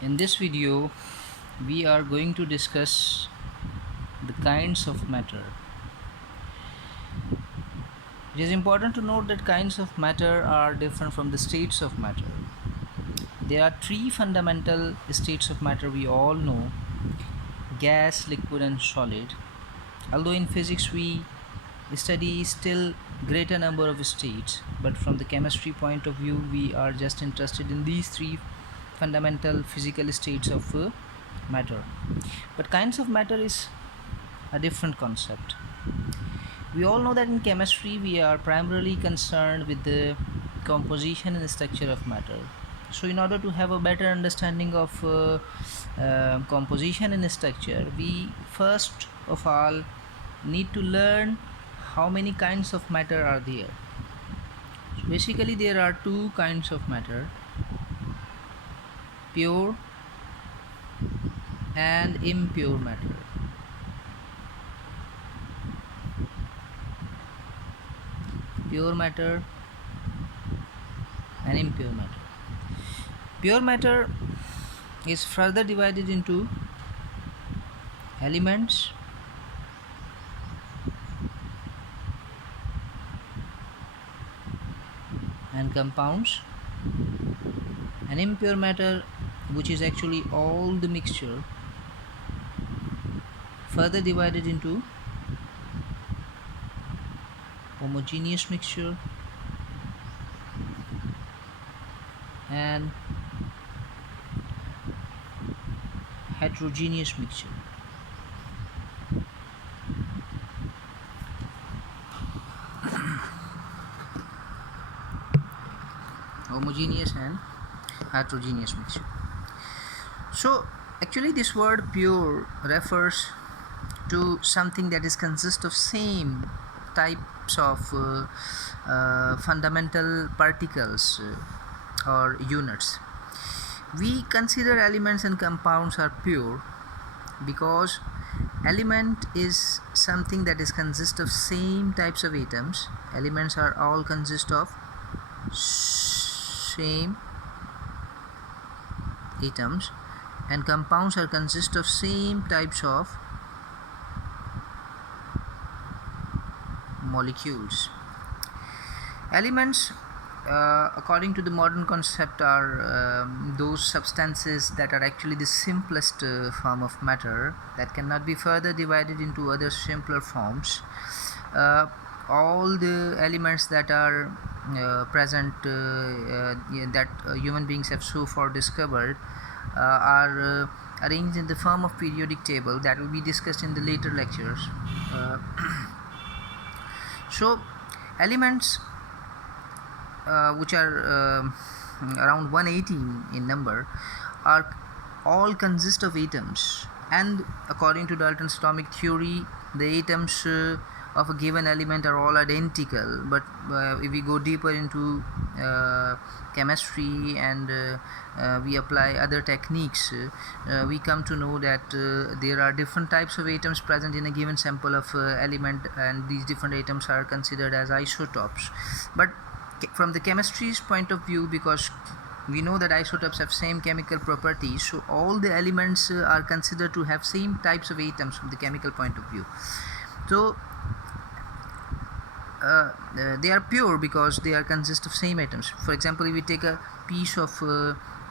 In this video, we are going to discuss the kinds of matter. It is important to note that kinds of matter are different from the states of matter. There are three fundamental states of matter we all know: gas, liquid, and solid. Although in physics we study still greater number of states, but from the chemistry point of view, we are just interested in these three fundamental physical states of matter. But kinds of matter is a different concept. We all know that in chemistry we are primarily concerned with the composition and structure of matter. So, in order to have a better understanding of composition and structure, we first of all need to learn how many kinds of matter are there. So basically, there are two kinds of matter: pure and impure matter. Pure matter and impure matter. Pure matter is further divided into elements and compounds, and impure matter, which is actually all the mixture, further divided into homogeneous mixture and heterogeneous mixture. Homogeneous and heterogeneous mixture. So actually this word pure refers to something that is consist of same types of fundamental particles or units. We consider elements and compounds are pure because element is something that is consist of same types of atoms. Elements are all consist of same atoms, and compounds are consist of same types of molecules. Elements, according to the modern concept, are those substances that are actually the simplest form of matter that cannot be further divided into other simpler forms. All the elements that are present that human beings have so far discovered are arranged in the form of periodic table that will be discussed in the later lectures. So elements, which are around 118 in number, are all consist of atoms, and according to Dalton's atomic theory, the atoms of a given element are all identical. But if we go deeper into chemistry and we apply other techniques, we come to know that there are different types of atoms present in a given sample of element, and these different atoms are considered as isotopes. But from the chemistry's point of view, because we know that isotopes have same chemical properties, so all the elements are considered to have same types of atoms from the chemical point of view. So they are pure because they are consist of same atoms. For example, if we take a piece of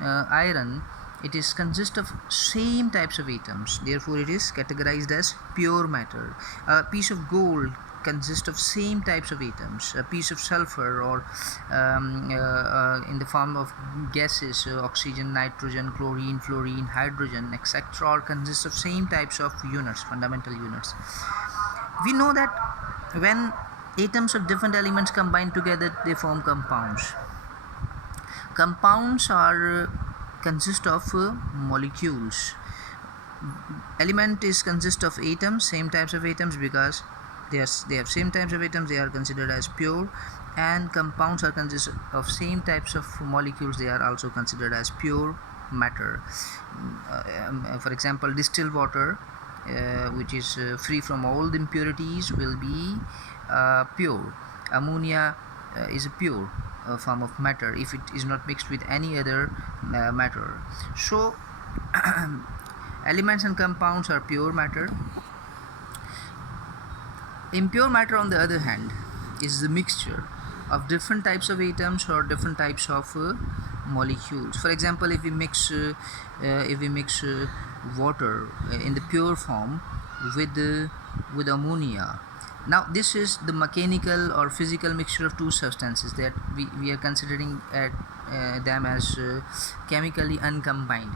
iron, it is consist of same types of atoms, therefore it is categorized as pure matter. A piece of gold consists of same types of atoms. A piece of sulfur, or in the form of gases, oxygen, nitrogen, chlorine, fluorine, hydrogen, etc., all consist of same types of units, fundamental units. We know that when atoms of different elements combine together, they form compounds. Compounds are consist of molecules. Element is consist of atoms, same types of atoms, because they have same types of atoms, they are considered as pure. And compounds are consist of same types of molecules, they are also considered as pure matter. For example, distilled water, which is free from all the impurities, will be pure. Ammonia is a pure form of matter if it is not mixed with any other matter. So Elements and compounds are pure matter. Impure matter, on the other hand, is the mixture of different types of atoms or different types of molecules. For example, if we mix water in the pure form with ammonia. Now, this is the mechanical or physical mixture of two substances that we are considering at them as chemically uncombined.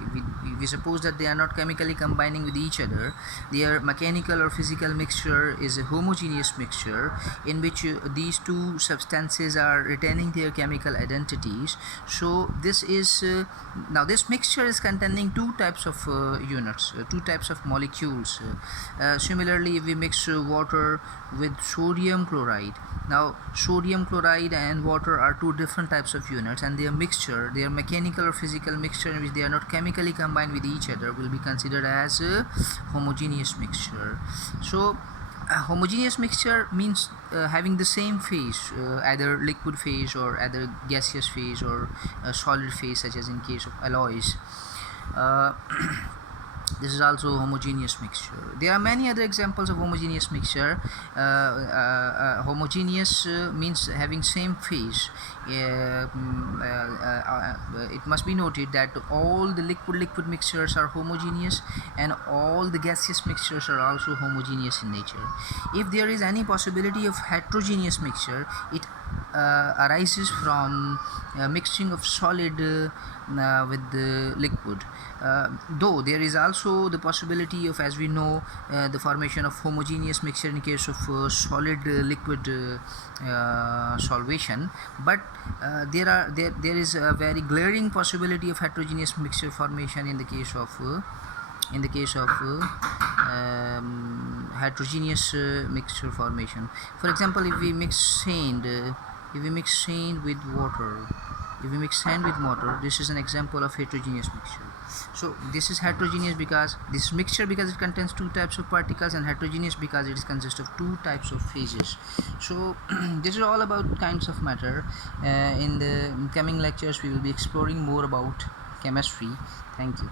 We suppose that they are not chemically combining with each other. Their mechanical or physical mixture is a homogeneous mixture in which these two substances are retaining their chemical identities. So this is now this mixture is containing two types of units, two types of molecules. Similarly, if we mix water with sodium chloride, now sodium chloride and water are two different types of units, and their mixture, their mechanical or physical mixture in which they are not chemically combined with each other, will be considered as a homogeneous mixture. So a homogeneous mixture means having the same phase, either liquid phase or either gaseous phase or solid phase, such as in case of alloys. uh, this is also a homogeneous mixture. There are many other examples of homogeneous mixture. Homogeneous means having same phase. It must be noted that all the liquid mixtures are homogeneous, and all the gaseous mixtures are also homogeneous in nature. If there is any possibility of heterogeneous mixture, it arises from mixing of solid with the liquid. Though there is also the possibility of, as we know, the formation of homogeneous mixture in case of solid liquid solvation, but there is a very glaring possibility of heterogeneous mixture formation in the case of heterogeneous mixture formation. For example, if we mix sand with water, this is an example of heterogeneous mixture. So this is heterogeneous because this mixture, because it contains two types of particles, and heterogeneous because it consists of two types of phases. So this is all about kinds of matter. In the coming lectures we will be exploring more about chemistry. Thank you.